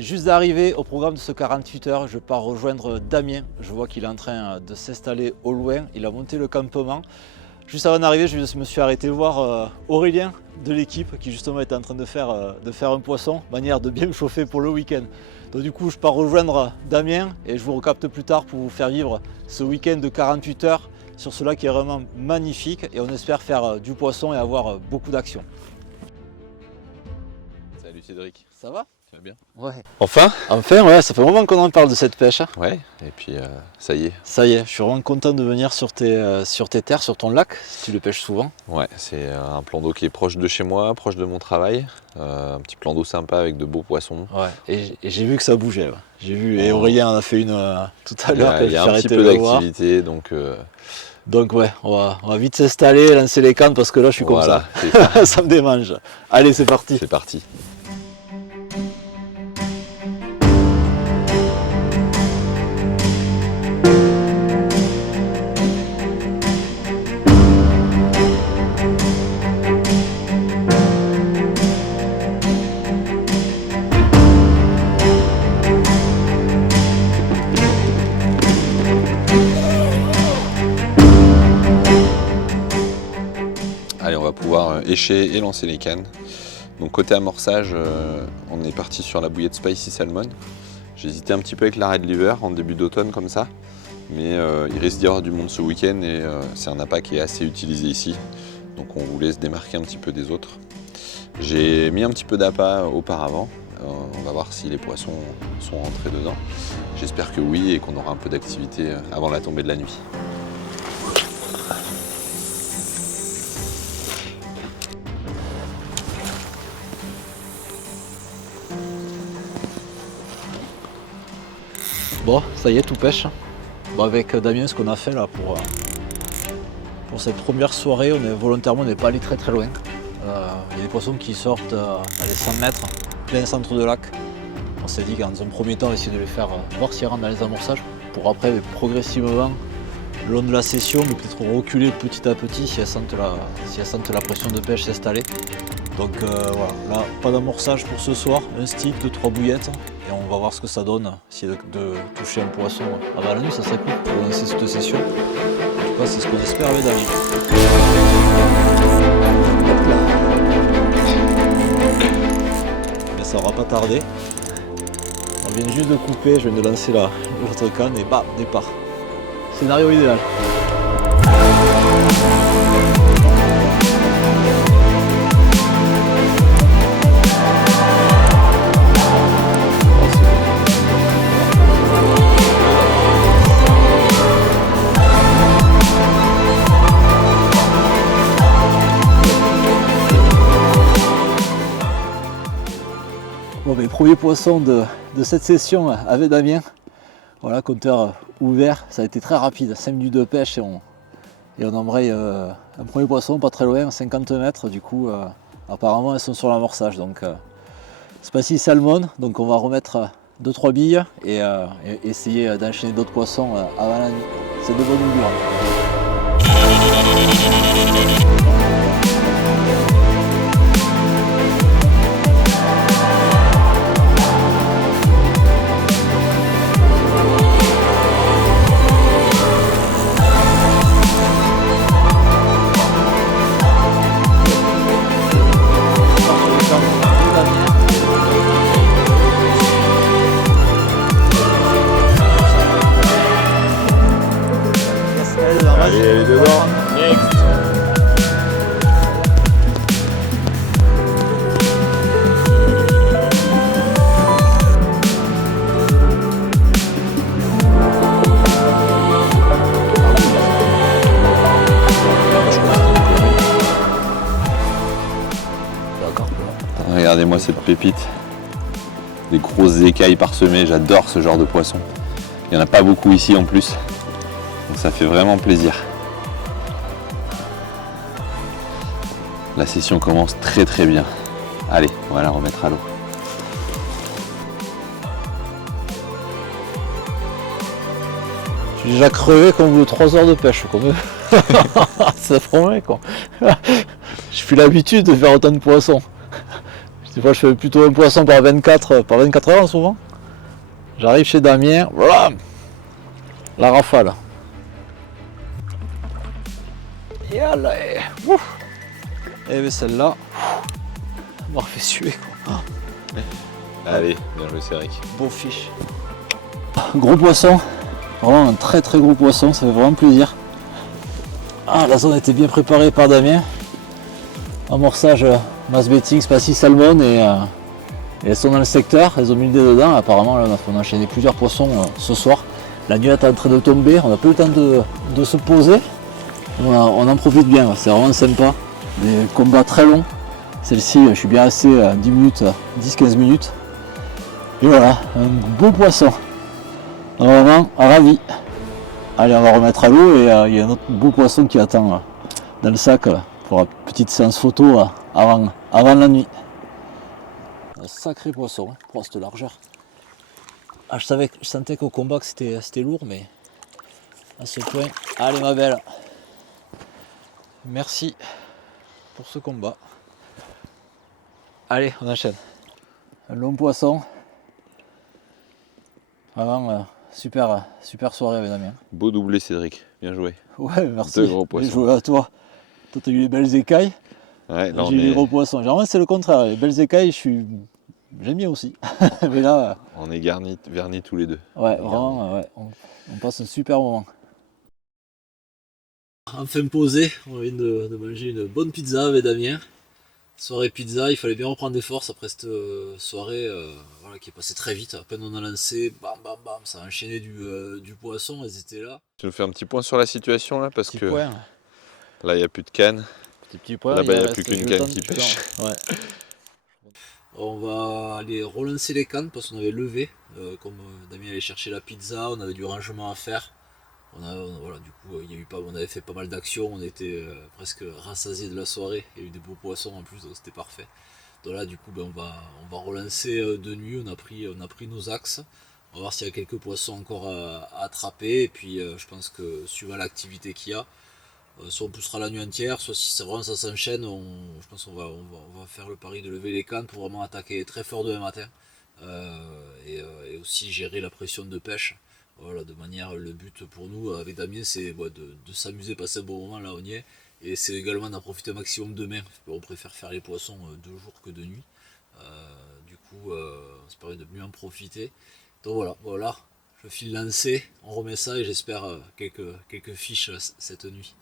viens juste d'arriver au programme de ce 48 heures. Je pars rejoindre Damien. Je vois qu'il est en train de s'installer au loin. Il a monté le campement. Juste avant d'arriver, je me suis arrêté voir Aurélien de l'équipe qui justement était en train de faire un poisson, manière de bien me chauffer pour le week-end. Donc du coup, je pars rejoindre Damien et je vous recapte plus tard pour vous faire vivre ce week-end de 48 heures sur ce lac qui est vraiment magnifique et on espère faire du poisson et avoir beaucoup d'action. Salut Cédric, Ça va? tu vas bien? Ouais. Enfin? Enfin, ouais, ça fait un moment qu'on en parle de cette pêche. Ouais, et puis ça y est. Ça y est, je suis vraiment content de venir sur tes terres, sur ton lac, si tu le pêches souvent. Ouais, c'est un plan d'eau qui est proche de chez moi, proche de mon travail. Un petit plan d'eau sympa avec de beaux poissons. Ouais, et j'ai vu que ça bougeait. Ouais. J'ai vu, et Aurélien en a fait une tout à l'heure. Il y a un petit peu d'activité, donc... Donc ouais, on va vite s'installer, lancer les cannes parce que là je suis comme voilà, ça. Ça me démange. Allez, c'est parti. C'est parti. Allez, on va pouvoir écher et lancer les cannes. Donc côté amorçage, on est parti sur la bouillette Spicy Salmon. J'ai hésité un petit peu avec la Red Liver en début d'automne comme ça, mais il risque d'y avoir du monde ce week-end et c'est un appât qui est assez utilisé ici. Donc on voulait se démarquer un petit peu des autres. J'ai mis un petit peu d'appât auparavant. On va voir si les poissons sont rentrés dedans. J'espère que oui et qu'on aura un peu d'activité avant la tombée de la nuit. Bon, ça y est, tout pêche. Bon, avec Damien, ce qu'on a fait là pour cette première soirée, volontairement on n'est pas allé très très loin. Il y a des poissons qui sortent à les 100 mètres, plein centre de lac. On s'est dit qu'en un premier temps, on va essayer de les faire voir s'ils rentrent dans les amorçages pour après progressivement, le long de la session, mais peut-être reculer petit à petit si elles sentent la pression de pêche s'installer. Donc voilà, là pas d'amorçage pour ce soir, un stick, 2-3 bouillettes et on va voir ce que ça donne, essayer de toucher un poisson avant la nuit, ça serait cool pour lancer cette session. En tout cas c'est ce qu'on espère avec Damien. Mais ça aura pas tardé. On vient juste de couper, je viens de lancer l'autre canne et bam, départ. Scénario idéal. Bon, ben, premier poisson de cette session avec Damien. Voilà, compteur ouvert, ça a été très rapide, 5 minutes de pêche et on embraye un premier poisson pas très loin, 50 mètres. Du coup, apparemment elles sont sur l'amorçage. Donc Spicy Salmon, donc on va remettre 2-3 billes et essayer d'enchaîner d'autres poissons avant la nuit. C'est de bonne augure. Allez, elle est dedans. Regardez-moi cette pépite. Des grosses écailles parsemées, j'adore ce genre de poisson. Il n'y en a pas beaucoup ici en plus. Donc ça fait vraiment plaisir. La session commence très très bien. Allez, on va la remettre à l'eau. Je suis déjà crevé comme vous 3 heures de pêche. Ça promet quoi. J'ai plus l'habitude de faire autant de poissons. Des fois je fais plutôt un poisson par 24 heures en ce moment. J'arrive chez Damien, voilà, la rafale. Et allez, ouf. Et bien celle-là, on m'a refait suer quoi. Allez, bien joué Cédric. Beau fiche. Gros poisson, vraiment un très très gros poisson, ça fait vraiment plaisir. Ah, la zone était bien préparée par Damien. Amorçage Mass Betting, Spacy Salmon et elles sont dans le secteur, elles ont mis le dé dedans. Apparemment là, on a enchaîné plusieurs poissons ce soir. La nuit est en train de tomber, on n'a pas eu le temps de se poser. On en profite bien, c'est vraiment sympa. Des combats très longs. Celle-ci, je suis bien resté 10 minutes, 10-15 minutes. Et voilà, un beau poisson. Vraiment ravi. Allez, on va remettre à l'eau et il y a un autre beau poisson qui attend dans le sac pour une petite séance photo avant la nuit. Un sacré poisson pour cette largeur. Ah, je sentais qu'au combat que c'était lourd, mais à ce point. Allez ma belle. Merci pour ce combat. Allez, on enchaîne. Un long poisson. Vraiment super soirée avec Damien. Beau doublé Cédric, bien joué. Ouais, merci. Deux gros poissons. Bien joué à toi. Toi, t'as eu les belles écailles. Ouais, J'ai eu les gros poissons. Généralement, c'est le contraire. Les belles écailles, j'aime bien aussi. Mais là, on est vernis tous les deux. Ouais, vraiment, ouais. On passe un super moment. Enfin posé, on vient de manger une bonne pizza avec Damien. Soirée pizza, il fallait bien reprendre des forces après cette soirée voilà, qui est passée très vite. À peine on a lancé, bam bam bam, ça a enchaîné du poisson, elles étaient là. Tu nous fais un petit point sur la situation là, parce que point. Là il n'y a plus de canne. Petit point, là-bas il n'y a plus qu'une canne qui pêche. Ouais. On va aller relancer les cannes parce qu'on avait levé, comme Damien allait chercher la pizza, on avait du rangement à faire. Voilà, du coup, on avait fait pas mal d'actions, on était presque rassasiés de la soirée, il y a eu des beaux poissons en plus, donc c'était parfait. Donc là, du coup, on va relancer de nuit, on a pris nos axes, on va voir s'il y a quelques poissons encore à attraper, et puis je pense que suivant l'activité qu'il y a, soit on poussera la nuit entière, soit si vraiment ça s'enchaîne, je pense qu'on va faire le pari de lever les cannes pour vraiment attaquer très fort demain matin, et aussi gérer la pression de pêche. Voilà, de manière, le but pour nous avec Damien, c'est de s'amuser, passer un bon moment, là on y est, et c'est également d'en profiter au maximum demain. On préfère faire les poissons de jour que de nuit, du coup ça permet de mieux en profiter. Donc voilà, je file lancé, on remet ça et j'espère quelques fiches cette nuit.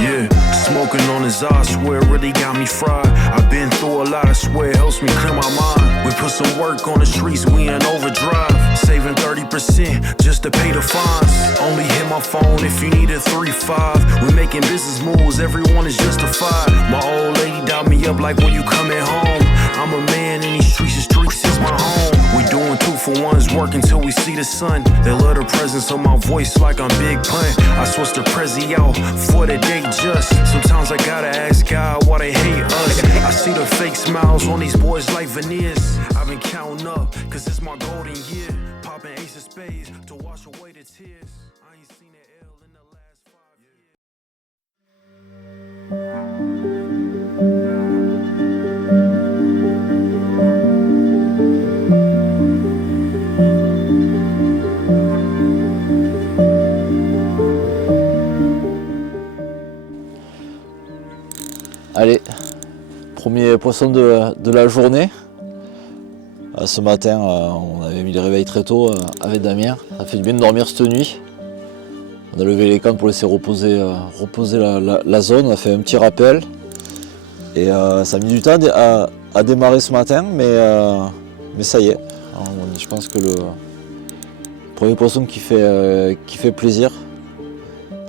Yeah, smoking on his eyes, swear really got me fried. I've been through a lot, I swear it helps me clear my mind. We put some work on the streets, we in overdrive. Saving 30% just to pay the fines. Only hit my phone if you need a 3-5. We making business moves, everyone is justified. My old lady dialed me up like when you coming home. I'm a man in these streets, the streets is my home. We doing 2-for-1s, work until we see the sun. They love the presence of my voice like I'm Big Pun. I switched the Prezi out for the day just. Sometimes I gotta ask God why they hate us. I see the fake smiles on these boys like veneers. I've been counting up, cause it's my golden year. Popping ace of spades to wash away the tears. I ain't seen an L in the last 5 years. Allez, premier poisson de la journée. Ce matin, on avait mis le réveil très tôt avec Damien. Ça fait du bien de dormir cette nuit. On a levé les cannes pour laisser reposer la zone. On a fait un petit rappel. Et ça a mis du temps à démarrer ce matin, mais ça y est. Alors, je pense que le premier poisson qui fait plaisir.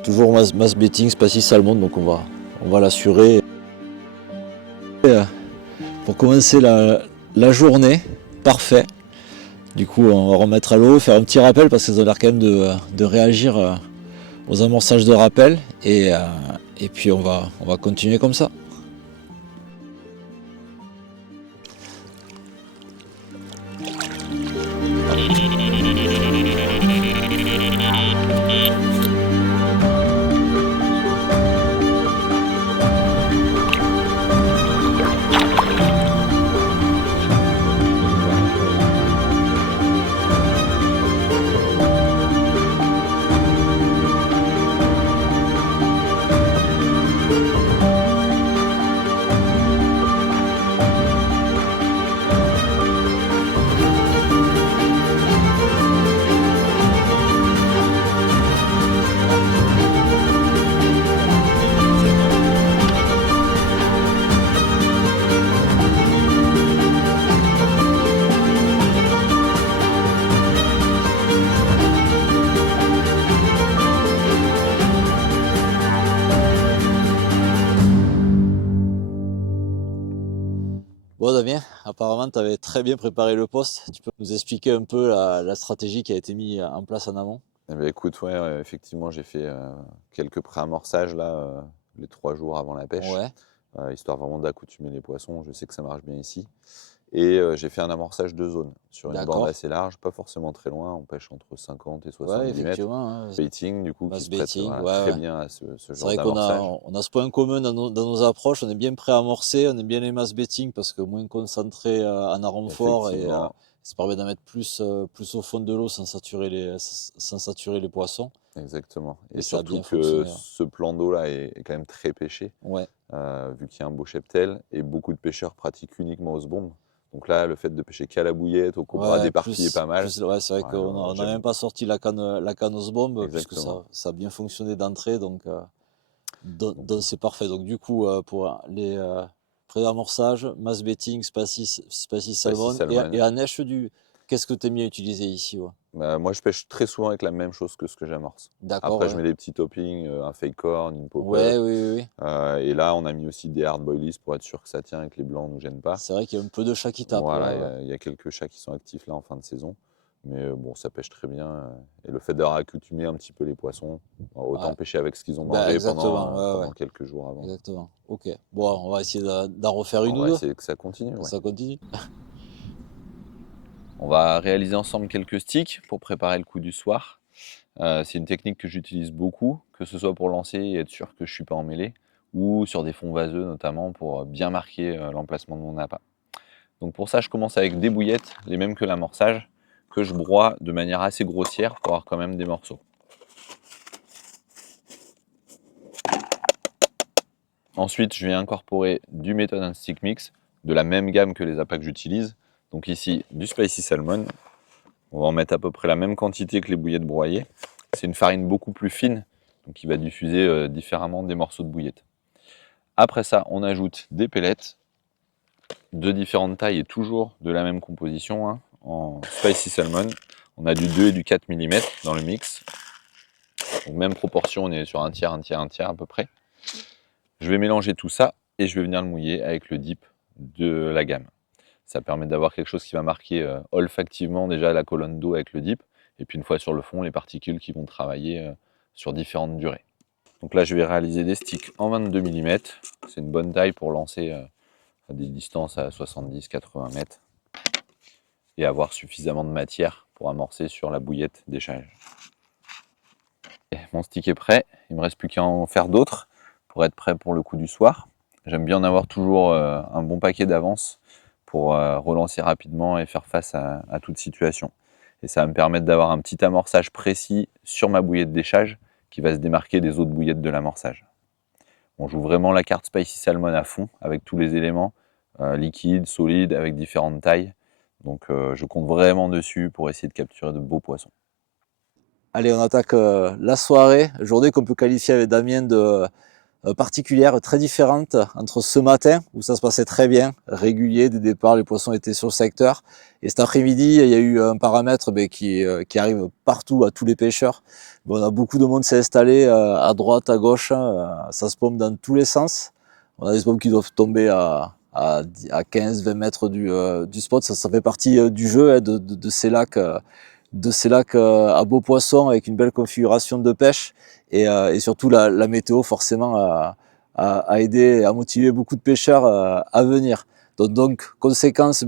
Toujours Mass Betting, Spacy Salmon, donc on va l'assurer. Pour commencer la journée, parfait. Du coup, on va remettre à l'eau, faire un petit rappel parce qu'ils ont l'air quand même de réagir aux amorçages de rappel. Et puis on va continuer comme ça. Bon Damien, apparemment tu avais très bien préparé le poste. Tu peux nous expliquer un peu la stratégie qui a été mise en place en amont? Eh ben, écoute, ouais, effectivement, j'ai fait quelques pré-amorçages là, les 3 jours avant la pêche, Ouais, histoire vraiment d'accoutumer les poissons. Je sais que ça marche bien ici. Et j'ai fait un amorçage de zone sur une bande d'accord. assez large, pas forcément très loin. On pêche entre 50 et Ouais, 70 mètres. effectivement, hein. Baiting, du coup, qui Mass se prête baiting, voilà, ouais, très ouais. bien à ce C'est genre vrai qu'on a, d'amorçage. on a ce point commun dans nos approches. On est bien pré-amorcé, on aime bien les mass betting parce que moins concentré en arôme fort et Effectivement, ça permet d'en mettre plus au fond de l'eau sans saturer les poissons. exactement. Et Et ça a surtout bien que fonctionné. ce plan d'eau là est quand même très pêché, Ouais, vu qu'il y a un beau cheptel et beaucoup de pêcheurs pratiquent uniquement aux bombes. Donc là, le fait de pêcher qu'à la bouillette, au cobra ouais, d'éparpiller est pas mal. ouais, c'est vrai Ouais, qu'on n'a même j'aime pas sorti la canne aux bombes puisque exactement. ça a bien fonctionné d'entrée. Donc c'est parfait. Donc du coup, pour les pré-amorçages, mass betting, Spacy Spicy Salmon et salmon. à neige qu'est-ce que tu aimes bien utiliser ici? Ouais. Bah, moi, je pêche très souvent avec la même chose que ce que j'amorce. D'accord, Après, je ouais. mets des petits toppings, un fake corn, une pop-up. Ouais, oui, oui, oui. Et là, on a mis aussi des hard boilies pour être sûr que ça tient et que les blancs ne nous gênent pas. C'est vrai qu'il y a un peu de chat qui tape. Ouais, Voilà, ouais. il y a quelques chats qui sont actifs là en fin de saison. Mais bon, ça pêche très bien. Et le fait d'avoir accoutumé un petit peu les poissons, autant Ouais. pêcher avec ce qu'ils ont Ben, mangé exactement, ouais, pendant ouais. quelques jours avant. Exactement. Ok. Bon, on va essayer d'en refaire une On ou va deux. essayer que ça continue. Ouais. Ça continue. On va réaliser ensemble quelques sticks pour préparer le coup du soir. C'est une technique que j'utilise beaucoup, que ce soit pour lancer et être sûr que je ne suis pas emmêlé, ou sur des fonds vaseux notamment pour bien marquer l'emplacement de mon appât. Donc pour ça, je commence avec des bouillettes, les mêmes que l'amorçage, que je broie de manière assez grossière pour avoir quand même des morceaux. Ensuite, je vais incorporer du Method and Stick Mix, de la même gamme que les appâts que j'utilise. Donc ici, du Spicy Salmon. On va en mettre à peu près la même quantité que les bouillettes broyées. C'est une farine beaucoup plus fine, donc qui va diffuser différemment des morceaux de bouillettes. Après ça, on ajoute des pellets de différentes tailles et toujours de la même composition, hein, en Spicy Salmon. On a du 2 et du 4 mm dans le mix. Donc même proportion, on est sur un tiers, un tiers, un tiers à peu près. Je vais mélanger tout ça et je vais venir le mouiller avec le dip de la gamme. Ça permet d'avoir quelque chose qui va marquer olfactivement déjà la colonne d'eau avec le dip. Et puis une fois sur le fond, les particules qui vont travailler sur différentes durées. Donc là, je vais réaliser des sticks en 22 mm. C'est une bonne taille pour lancer à des distances à 70-80 mètres. Et avoir suffisamment de matière pour amorcer sur la bouillette d'échage. Mon stick est prêt. Il ne me reste plus qu'à en faire d'autres pour être prêt pour le coup du soir. J'aime bien en avoir toujours un bon paquet d'avance pour relancer rapidement et faire face à toute situation. Et ça va me permettre d'avoir un petit amorçage précis sur ma bouillette d'échage qui va se démarquer des autres bouillettes de l'amorçage. On joue vraiment la carte Spicy Salmon à fond avec tous les éléments, liquides, solides, avec différentes tailles. Donc je compte vraiment dessus pour essayer de capturer de beaux poissons. Allez, on attaque la soirée. Journée qu'on peut qualifier avec Damien de particulière, très différente entre ce matin où ça se passait très bien, régulier dès le départ, les poissons étaient sur le secteur. Et cet après-midi, il y a eu un paramètre qui arrive partout à tous les pêcheurs. On a beaucoup de monde s'est installé à droite, à gauche, ça se pompe dans tous les sens. On a des pompes qui doivent tomber à 15-20 mètres du spot. Ça fait partie du jeu de ces lacs. De ces lacs à beaux poissons avec une belle configuration de pêche et surtout la météo forcément a aidé et a motivé beaucoup de pêcheurs à venir. Donc conséquence,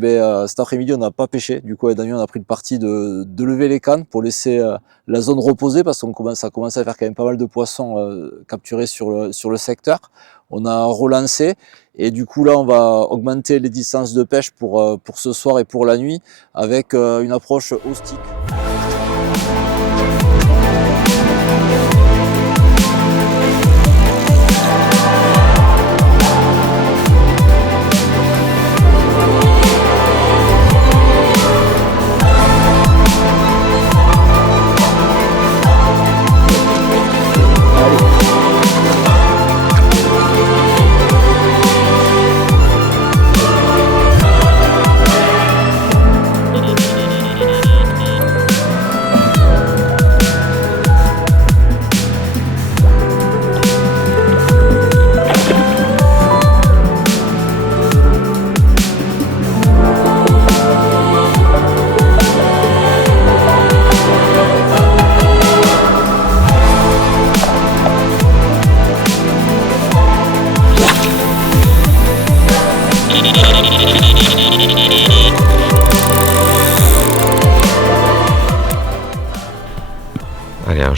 cet après-midi on n'a pas pêché, du coup avec Damien on a pris le parti de lever les cannes pour laisser la zone reposer parce ça commence à faire quand même pas mal de poissons capturés sur le secteur. On a relancé et du coup là on va augmenter les distances de pêche pour ce soir et pour la nuit avec une approche au stick.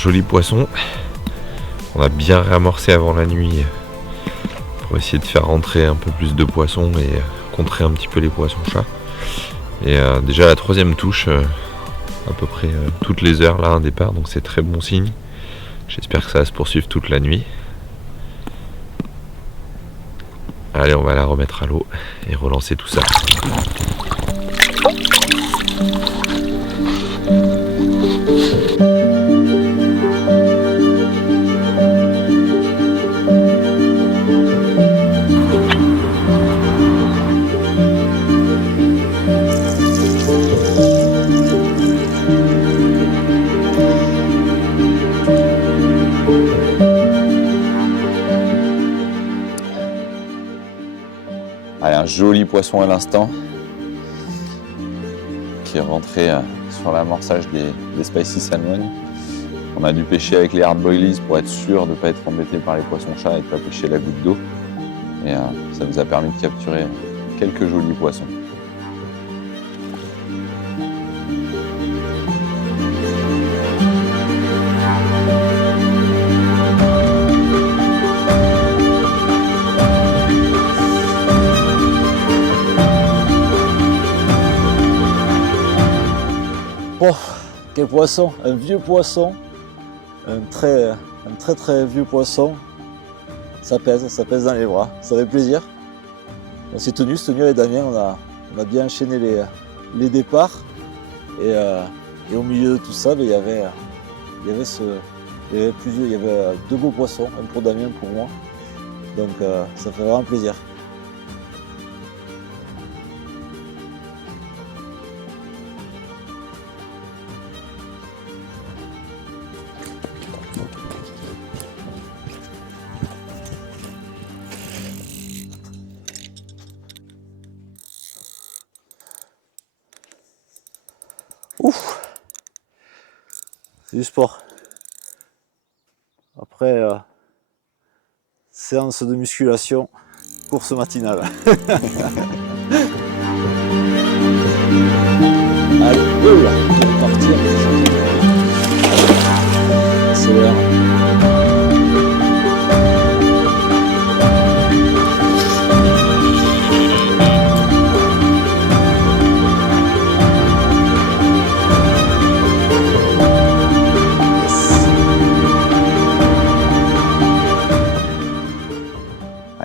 joli poisson. On a bien réamorcé avant la nuit pour essayer de faire rentrer un peu plus de poissons et contrer un petit peu les poissons-chats. Et déjà la troisième touche, à peu près toutes les heures là, un départ, donc c'est très bon signe. J'espère que ça va se poursuivre toute la nuit. Allez, on va la remettre à l'eau et relancer tout ça. Allez, un joli poisson à l'instant qui est rentré sur l'amorçage des Spicy Salmon. On a dû pêcher avec les hard boilies pour être sûr de ne pas être embêté par les poissons-chats et de ne pas pêcher la goutte d'eau. Et ça nous a permis de capturer quelques jolis poissons. Oh, quel poisson, un vieux poisson, un très vieux poisson. Ça pèse dans les bras, ça fait plaisir. On s'est tenu avec Damien, on a bien enchaîné les départs. Et au milieu de tout ça, il y avait deux beaux poissons, un pour Damien, un pour moi. Donc ça fait vraiment plaisir. Ouf, c'est du sport. Après, séance de musculation, course matinale. Allez, là, on va partir. Accélère.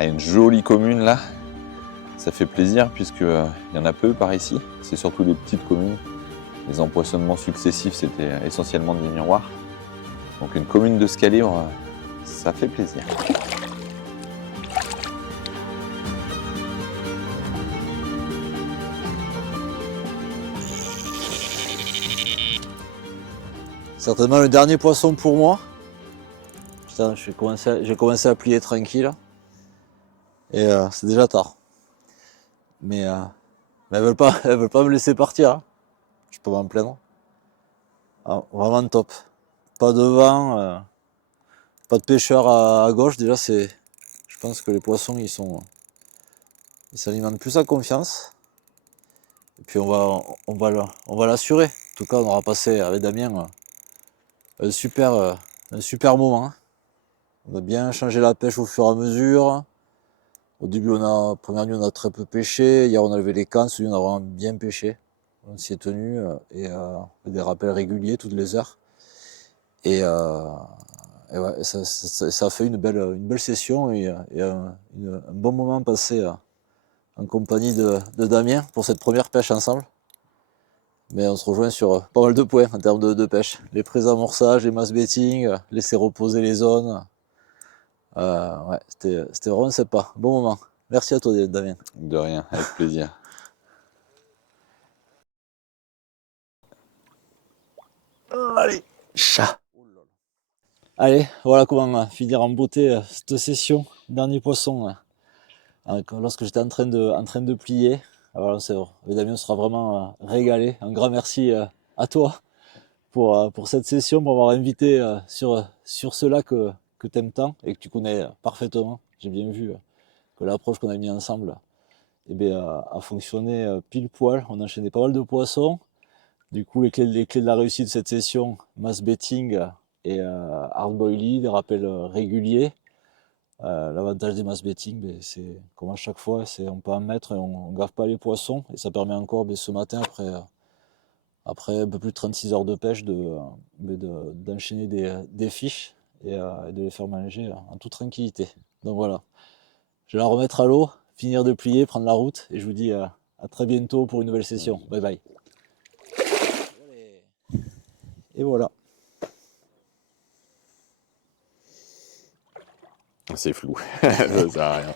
Une jolie commune là, ça fait plaisir puisque il y en a peu par ici, c'est surtout des petites communes. Les empoisonnements successifs c'était essentiellement des miroirs. Donc une commune de ce calibre, ça fait plaisir. Certainement le dernier poisson pour moi. Putain, j'ai commencé à plier tranquille. Et c'est déjà tard. Mais elles veulent pas me laisser partir. Hein. Je peux m'en plaindre. Ah, vraiment top. Pas de vent, pas de pêcheurs à gauche. Déjà, je pense que les poissons, ils s'alimentent plus à confiance. Et puis on va l'assurer. En tout cas, on aura passé avec Damien un super moment. Hein. On a bien changé la pêche au fur et à mesure. Au début, première nuit, on a très peu pêché. Hier, on a levé les cannes. Celui-là, on a vraiment bien pêché. On s'y est tenu et des rappels réguliers toutes les heures. Et ouais, ça a fait une belle session et un bon moment passé en compagnie de Damien pour cette première pêche ensemble. Mais on se rejoint sur pas mal de points en termes de pêche. Les prises d'amorçage, les mass betting, laisser reposer les zones. Ouais, c'était vraiment sympa. Bon moment. Merci à toi, Damien. De rien, avec plaisir. Allez, chat. Allez, voilà comment finir en beauté cette session. Dernier poisson. Lorsque j'étais en train de plier. Alors, Damien sera vraiment régalé. Un grand merci à toi pour cette session, pour m'avoir invité sur ce lac que tu aimes tant et que tu connais parfaitement. J'ai bien vu que l'approche qu'on a mis ensemble a fonctionné pile poil. On a enchaîné pas mal de poissons. Du coup, les clés de la réussite de cette session, mass betting, et hard-boiled, des rappels réguliers. L'avantage des mass betting, c'est comme à chaque fois, c'est on peut en mettre et on ne gave pas les poissons. Et ça permet encore, ce matin, après un peu plus de 36 heures de pêche, d'enchaîner des fiches et de les faire manger en toute tranquillité. Donc voilà, je vais la remettre à l'eau, finir de plier, prendre la route et je vous dis à très bientôt pour une nouvelle session. Bye bye. Et voilà. C'est flou, ça sert à rien.